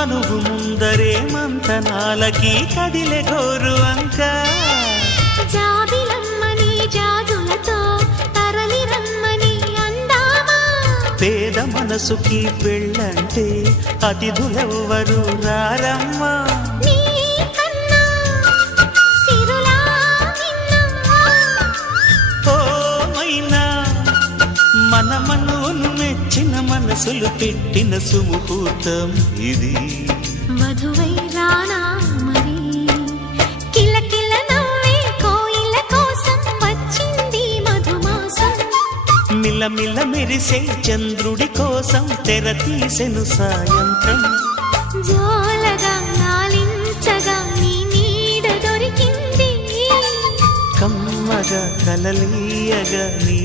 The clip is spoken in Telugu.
మనువు ముందరే మంతనాలకి కదిలే గోరు అంక జాబిలమ్మని జాజులతో తరలి రమ్మని అందామా పేద మనసుకి పెళ్ళంటే అతిథులెవ్వరు రారమ్మా మన మనువును మెచ్చిన మనసులు పెట్టిన సుముహూర్తం ఇది వధువై రానా మరి కిలకిల నవ్వే కోయిల కోసం వచ్చింది మధుమాసం మిలమిల మెరిసే చంద్రుడి కోసం తెర తీసెను సాయంత్రం జోలగా లాలించగా నీ నీడ దొరికింది కమ్మగా కలలీయగా నీ